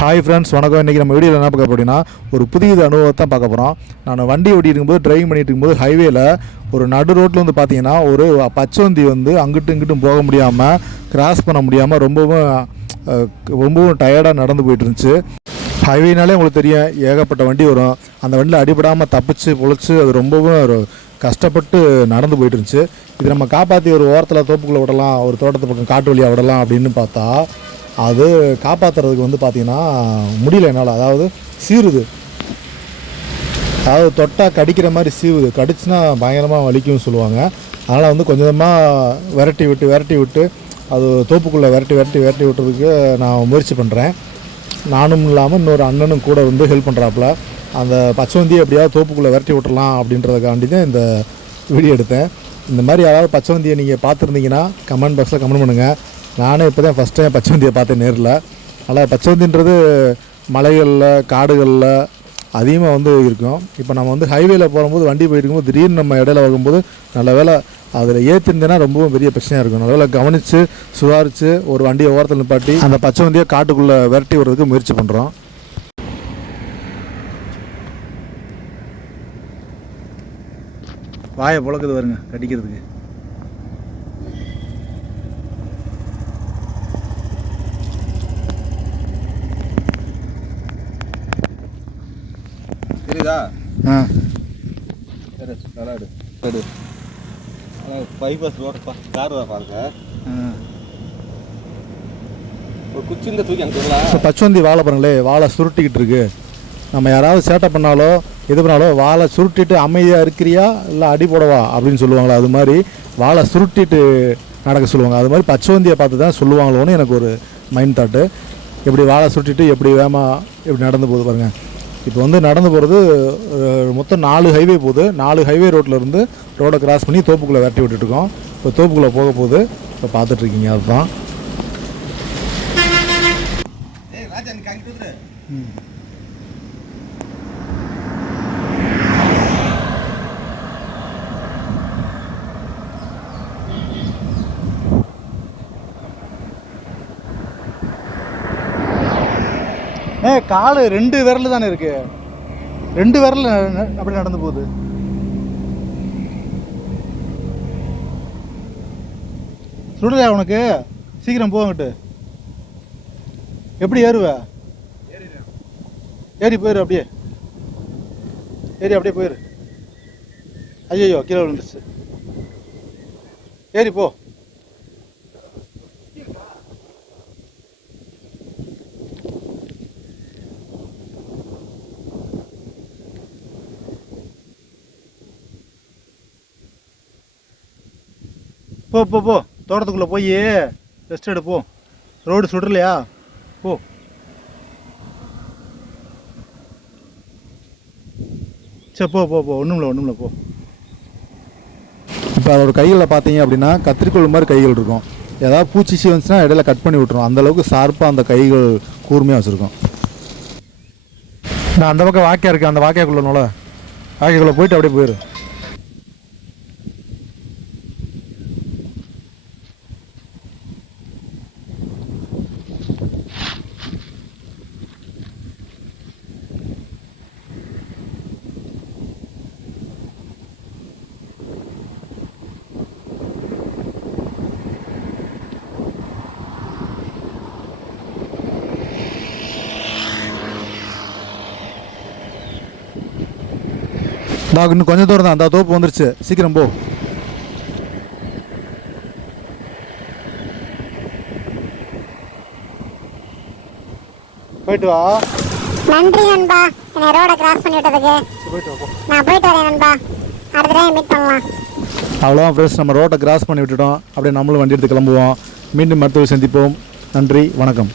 Hi friends, வணக்கம். இன்றைக்கி நம்ம வீடியோவில் என்ன பார்க்க போகிறோம்னா ஒரு புதிய அனுபவத்தை பார்க்க போகிறோம். நான் வண்டி ஓட்டிட்டு இருக்கும்போது ட்ரைவிங் பண்ணிட்டு இருக்கும்போது ஹைவேல ஒரு நடு ரோட்டில் வந்து பார்த்தீங்கன்னா ஒரு பச்சவந்தி வந்து அங்கிட்டும் இங்கிட்டும் போக முடியாமல் கிராஸ் பண்ண முடியாமல் ரொம்பவும் டயர்டாக நடந்து போயிட்டு இருந்துச்சு. ஹைவேனாலே உங்களுக்கு தெரியும், ஏகப்பட்ட வண்டி வரும். அந்த வண்டியில் அடிபடாமல் தப்பிச்சு பொழைச்சி அது ரொம்பவும் ஒரு கஷ்டப்பட்டு நடந்து போயிட்டு இருந்துச்சு. இது நம்ம காப்பாற்றி ஒரு ஓரத்தில் தோப்புக்குள்ளே விடலாம், ஒரு தோட்டத்து பக்கம் காட்டு வழியாக விடலாம் அப்படின்னு பார்த்தா அது காப்பாற்றுறதுக்கு வந்து பார்த்திங்கன்னா முடியல என்னால். அதாவது சீருது, அதாவது தொட்டால் கடிக்கிற மாதிரி சீவுது. கடிச்சுன்னா பயங்கரமாக வலிக்கும்னு சொல்லுவாங்க. அதனால் வந்து கொஞ்சமாக விரட்டி விட்டு அது தோப்புக்குள்ளே விரட்டி விட்டுறதுக்கு நான் முயற்சி பண்ணுறேன். நானும் இல்லாமல் இன்னொரு அண்ணனும் கூட வந்து ஹெல்ப் பண்ணுறாப்புல. அந்த பச்சைவந்தியை எப்படியாவது தோப்புக்குள்ளே விரட்டி விட்டுறலாம் அப்படின்றதுக்காண்டி தான் இந்த வீடியோ எடுத்தேன். இந்த மாதிரி யாராவது பச்சைவந்தியை நீங்கள் பார்த்துருந்தீங்கன்னா கமெண்ட் பாக்ஸில் கமெண்ட் பண்ணுங்கள். நானே இப்போ தான் ஃபஸ்ட் டைம் பச்சைவந்தியை பார்த்தேன் நேரில். அதனால் பச்சைவந்தின்றது மலைகளில் காடுகளில் அதிகமாக வந்து இருக்கும். இப்போ நம்ம வந்து ஹைவேல போகும்போது வண்டி போயிட்டு இருக்கும்போது திடீர்னு நம்ம இடையில வரும்போது நல்ல வேலை அதில் ஏற்றிருந்தேன்னா ரொம்பவும் பெரிய பிரச்சனையாக இருக்கும். நல்ல வேலை கவனித்து சுதாரித்து ஒரு வண்டியை ஓரத்தில் நிப்பாட்டி அந்த பச்சைவந்தியை காட்டுக்குள்ளே விரட்டி விடுறதுக்கு முயற்சி பண்ணுறோம். வாயை புழக்குது வருங்க கடிக்கிறதுக்கு. தெரியுதா? சரி, நல்லாடு சரி. பைபாஸ் ரோடு கார் தான் பாருங்க. ஒரு குச்சி இந்த தூக்கி அங்கே சொல்லலாம். இப்போ பச்சவந்தி வாழை பாருங்களே, வாழை சுருட்டிக்கிட்டு இருக்கு. நம்ம யாராவது சேட்டை பண்ணாலோ எது பண்ணாலோ வாழை சுருட்டிட்டு அமைதியாக இருக்கிறியா இல்லை அடி போடவா அப்படின்னு சொல்லுவாங்களா, அது மாதிரி வாழை சுருட்டிட்டு நடக்க சொல்லுவாங்க. அது மாதிரி பச்சவந்தியை பார்த்து தான் சொல்லுவாங்களோன்னு எனக்கு ஒரு மைண்ட் தாட்டு. எப்படி வாழை சுருட்டிட்டு எப்படி வேகமாக எப்படி நடந்து போகுது பாருங்கள். இப்போ வந்து நடந்து போகிறது மொத்தம் 4 ஹைவே போகுது. 4 ஹைவே ரோட்டில் இருந்து ரோடை கிராஸ் பண்ணி தோப்புக்குள்ளே விரட்டி விட்டுட்டுருக்கோம். இப்போ தோப்புக்குள்ளே போக போகுது. இப்போ பார்த்துட்ருக்கீங்க. அதுதான் காலு 2 விரல் தானே இருக்கு, 2 விரல் அப்படி நடந்து போகுது. சுடுதா உனக்கு? சீக்கிரம் போங்கிட்டு. எப்படி ஏறுவ? ஏறி போயிரு, அப்படியே போயிரு. ஐயோ கீழே விழுந்துச்சு. ஏறி போ. போ தோட்டத்துக்குள்ளே போய் ரெஸ்ட் எடு. போ, ரோடு சுடலையா? போ. சரி போ ஒன்றும் போ. இப்போ அதோட கைகளில் பார்த்தீங்க அப்படின்னா கத்திரிக்கோள் மாதிரி கைகள் இருக்கும். ஏதாவது பூச்சிச்சி வந்துச்சுன்னா இடையில கட் பண்ணி விட்டுரும். அந்தளவுக்கு ஷார்ப்பாக அந்த கைகள் கூர்மையாக வச்சுருக்கோம். நான் அந்த பக்கம் வாக்கியா இருக்குது, அந்த வாக்கியாக்குள்ளே போயிட்டு அப்படியே போயிடும். இன்னும் கொஞ்சம் தூரம் தான், அந்த தோப்பு வந்துருச்சு. சீக்கிரம் போ. போயிட்டு வா. நன்றி நண்பா, என்ன ரோட கிராஸ் பண்ணி விட்டதுக்கு. நான் போயிட்டு வரேன் நண்பா, அடுத்த டைம் மீட் பண்ணலாம். அவ்வளோதான் ஃப்ரெண்ட்ஸ், நம்ம ரோட்டை கிராஸ் பண்ணி விட்டுட்டோம். அப்படியே நம்மளும் வண்டி எடுத்து கிளம்புவோம். மீண்டும் மருத்துவ சந்திப்போம். நன்றி, வணக்கம்.